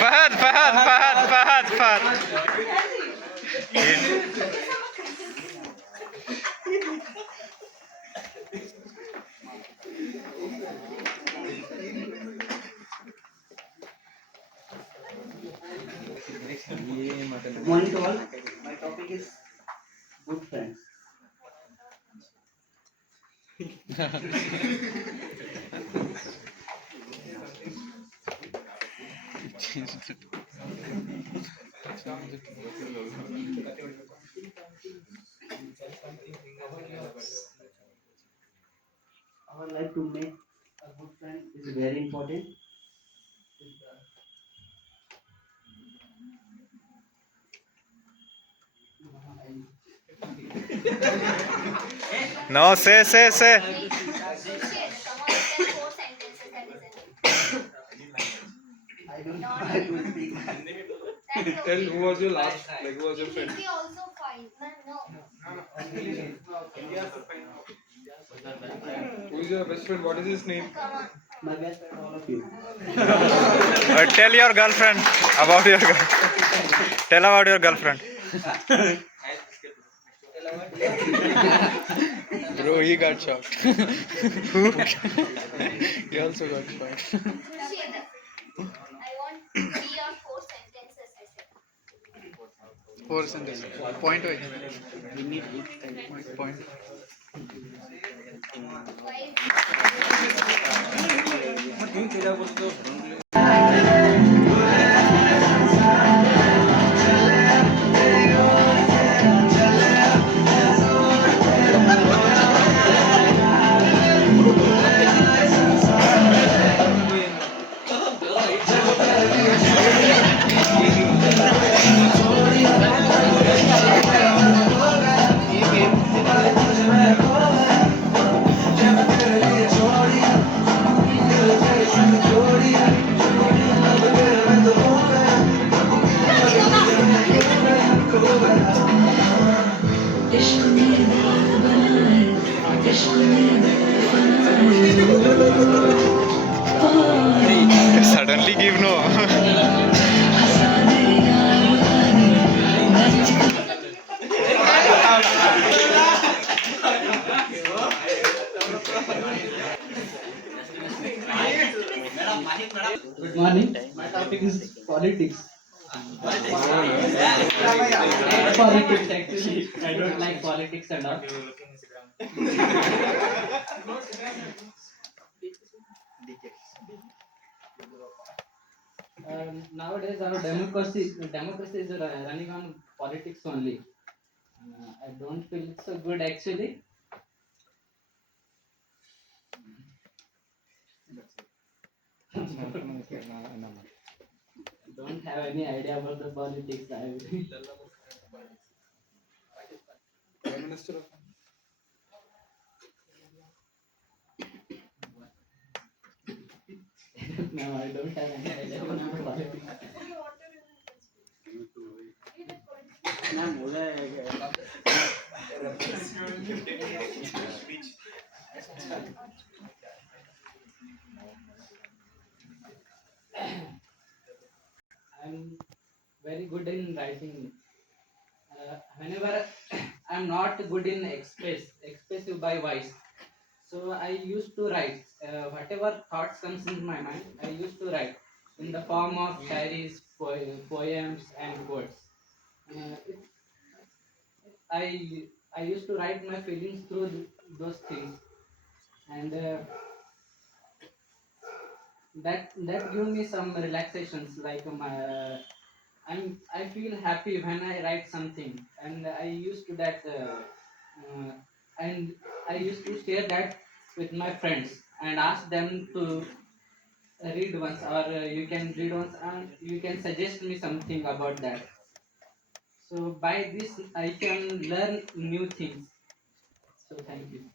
Fahad, Fahad, Fahad, Fahad, Fahad. Morning to all. My topic is good friends. Our life to make a good friend is very important. No, say. I don't know how to speak. Tell who was your last, like who was your friend? Hindi also fine. No. Who is your best friend? What is his name? My best friend, all of you. Tell your girlfriend about your tell about your girlfriend. Bro, he got shocked. He also got shocked. I want 3 or 4 sentences. I said. 4 sentences. Point wise. We need good Point. Suddenly give no. Good morning. My topic is politics. Politics actually. I don't like politics and all. Nowadays our democracy is running on politics only. I don't feel it's so good actually. Don't have any idea about the politics. Prime Minister of No, I don't have any idea about the politics. I'm very good in writing. Whenever I'm not good in expressive by voice, so I used to write whatever thoughts comes in my mind. I used to write in the form of diaries, poems, and quotes. Uh, it, I I used to write my feelings through those things, and that give me some relaxations. Like I feel happy when I write something, and I used to that, and I used to share that with my friends and ask them to read once, or you can read once, and you can suggest me something about that. So by this I can learn new things. So thank you.